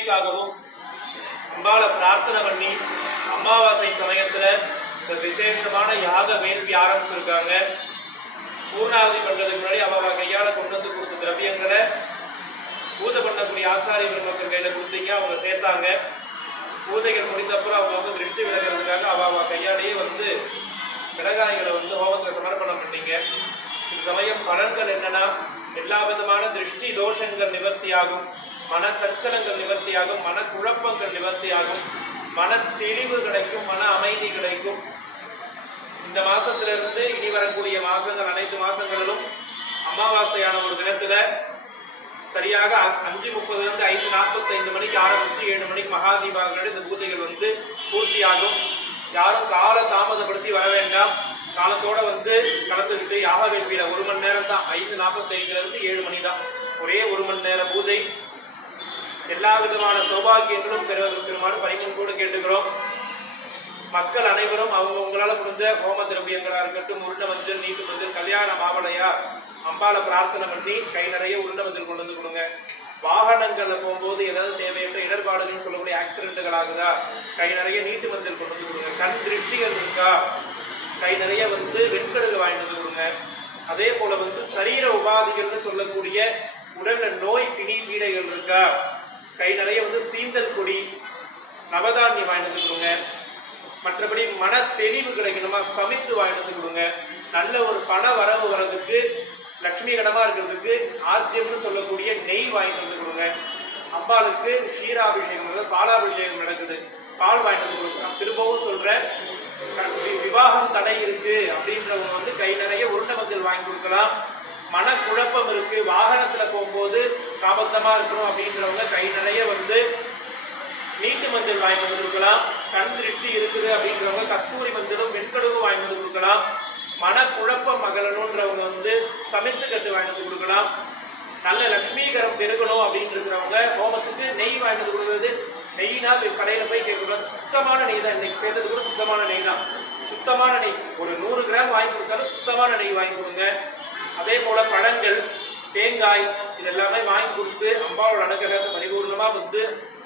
லக்ஷ்மிக்காகவும் அம்பாளை பிரார்த்தனை பண்ணி அமாவாசை சமயத்துல இந்த விசேஷமான யாக வேள்வி ஆரம்பிச்சிருக்காங்க. பூர்ணாவதி பண்றதுக்கு முன்னாடி அவ கையால கொண்டு வந்து கொடுத்த திரவியங்களை பூஜை பண்ணக்கூடிய ஆச்சாரிய பெருமக்கள் கையில கொடுத்தீங்க அவங்க சேர்த்தாங்க. பூஜைகள் முடிந்தப்புறம் அவங்க வந்து திருஷ்டி விலகிறதுக்காக அவ கையாலேயே வந்து மிளகாய்களை வந்து ஹோமத்தில் சமர்ப்பணம் பண்ணீங்க. இந்த சமயம் பலன்கள் என்னன்னா எல்லா விதமான திருஷ்டி தோஷங்கள் நிவர்த்தியாகும். மன சச்சலங்கள் நிவர்த்தியாகும் மன குழப்பங்கள் நிவர்த்தியாகும் மன தெளிவு கிடைக்கும் மன அமைதி கிடைக்கும் இந்த மாசத்துல இருந்து இனி வரக்கூடிய மாசங்கள் அனைத்து மாசங்களிலும் அமாவாசையான ஒரு தினத்துல சரியாக அஞ்சு முப்பதுல இருந்து ஐந்து நாற்பத்தி ஐந்து மணிக்கு ஆரம்பிச்சு ஏழு மணிக்கு மகா தீபாவளியோட இந்த பூஜைகள் வந்து பூர்த்தியாகும். யாரும் கால தாமதப்படுத்தி வர வேண்டாம். காலத்தோட வந்து கலந்துக்கிட்டு யாக வேள்வியில ஒரு மணி நேரம் தான் ஐந்து நாற்பத்தி ஐந்துல இருந்து ஏழு மணி தான் ஒரே ஒரு மணி நேர பூஜை. எல்லா விதமான சௌபாகியங்களும் பெறுவதற்கு பெருமாறு பணிமுன்போடு கேட்டுக்கிறோம். மக்கள் அனைவரும் அவங்க உங்களால முடிஞ்ச ஹோம திரவியங்களா இருக்கட்டும் உருண்ட மஞ்சள் நீட்டு மஞ்சள் கல்யாண மாவளையா அம்பால பிரார்த்தனை பண்ணி கை நிறைய உருண்ட மஞ்சள் கொண்டு வந்து கொடுங்க. வாகனங்கள்ல போகும்போது ஏதாவது தேவையற்ற இடர்பாடுகள் சொல்லக்கூடிய ஆக்சிடென்ட்டுகள் ஆகுதா? கை நிறைய நீட்டு மஞ்சள் கொண்டு வந்து கொடுங்க. கண் திருஷ்டிகள் இருக்கா? கை நிறைய வந்து வெண்கடுகு வாங்கிட்டு வந்து கொடுங்க. அதே போல வந்து சரீர உபாதிகள்னு சொல்லக்கூடிய உடல்ல நோய் பிடி பீடைகள் இருக்கா? கை நிறைய வந்து சீந்தல் கொடி நவதானியம் வாங்கிட்டு வந்து கொடுங்க. மற்றபடி மன தெளிவு கிடைக்கணுமா சமைத்து வாங்கிட்டு வந்து கொடுங்க. நல்ல ஒரு பண வரவு வர்றதுக்கு லட்சுமி கடமா இருக்கிறதுக்கு ஆர்ஜியம்னு சொல்லக்கூடிய நெய் வாங்கிட்டு வந்து கொடுங்க. அம்பாளுக்கு ஷீராபிஷேகம் பாலாபிஷேகம் நடக்குது. பால் வாங்கிட்டு வந்து கொடுக்கலாம் திரும்பவும் சொல்றேன் விவாகம் தடை இருக்கு அப்படின்றவங்க வந்து கை நிறைய உருண்டை மஞ்சள் வாங்கி கொடுக்கலாம். மனக்குழப்பம் இருக்கு. வாகனத்துல போகும்போது காபத்தமா இருக்கணும் அப்படின்றவங்க கை நிறைய வந்து நீட்டு மஞ்சள் வாங்கி வந்து கொடுக்கலாம். கண் திருஷ்டி இருக்குது அப்படின்றவங்க கஸ்தூரி மஞ்சளும் வெண்கடுகு வாங்கி வந்து கொடுக்கலாம். மனக்குழப்பம் மகளணுன்றவங்க வந்து சமைத்து கட்டு வாங்கி வந்து கொடுக்கலாம். நல்ல லட்சுமீகரம் பெருகணும் அப்படின்னு இருக்கிறவங்க ஹோமத்துக்கு நெய் வாங்கி வந்து கொடுக்குறது. நெய்னா கடையில போய் கேட்கக்கூடாது. சுத்தமான நெய் தான். இன்னைக்கு சேர்த்தது கூட சுத்தமான நெய் தான். சுத்தமான நெய். ஒரு நூறு கிராம் வாங்கி கொடுத்தாலும் சுத்தமான நெய் வாங்கி கொடுங்க. அதே போல பழங்கள் தேங்காய் இது எல்லாமே வாங்கி கொடுத்து அம்பாவோட அனுகிரகத்தை பரிபூர்ணமா வந்து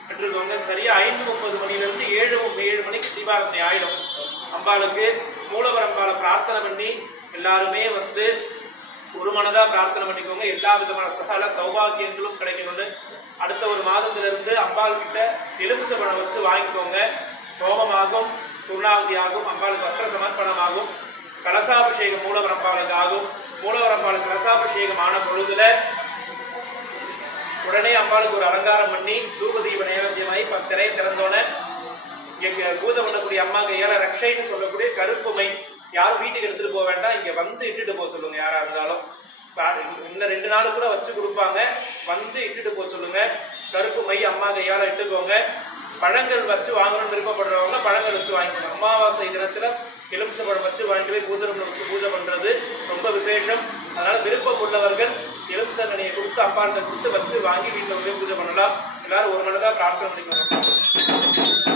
பெற்றுக்கோங்க சரியா ஐந்து முப்பது மணிலிருந்து ஏழு ஏழு மணிக்கு தீபாரதனை ஆயிடும். அம்பாளுக்கு மூலவர் அம்பாளை பிரார்த்தனை பண்ணி எல்லாருமே வந்து ஒரு மனதா பிரார்த்தனை பண்ணிக்கோங்க. எல்லா விதமான சகல சௌபாகியங்களும் கிடைக்கணும்னு அடுத்த ஒரு மாதத்துல இருந்து அம்பாள் கிட்ட எலுமிச்ச பணம் வச்சு வாங்கிக்கோங்க. சோமமாகும் பூர்ணாவதி ஆகும் அம்பாளுக்கு வஸ்திர சமர்ப்பணமாகும் கலசாபிஷேகம் மூலவர் அம்பாளுக்கு ஆகும் மூலவர் கலசாபிஷேகம் ஆன பொழுதுல உடனே அம்பாளுக்கு ஒரு அலங்காரம் பண்ணி தூபதீப நைவேத்தியமாயி திரையை திறந்தோடனே இங்க பூஜை பண்ணக்கூடிய அம்மா கையால ரக்ஷைன்னு சொல்லக்கூடிய கருப்பு மை யாரும் வீட்டுக்கு எடுத்துட்டு போக வேண்டாம் இங்க வந்து இட்டுட்டு போக சொல்லுங்க யாரா இருந்தாலும். இன்னும் ரெண்டு நாள் கூட வச்சு கொடுப்பாங்க. வந்து இட்டுட்டு போக சொல்லுங்க. கருப்பு மை அம்மா கையால இட்டுக்கோங்க. பழங்கள் வச்சு வாங்கணும்னு விருப்பப்படுறவங்க பழங்கள் வச்சு வாங்கிக்கோங்க. அமாவாசை தினத்துல எலுமிச்சை பழம் வச்சு வாங்கிட்டு போய் பூஜை வச்சு பூஜை பண்றது ரொம்ப விசேஷம். அதனால விருப்பம் உள்ளவர்கள் எலுமிச்சை கனியை கொடுத்து அப்பாட்ட கொடுத்து வச்சு வாங்கி வீட்டில் உதவி பூஜை பண்ணலாம். எல்லாரும் ஒரு மனதா பிரார்த்தனை பண்ணிக்கோங்க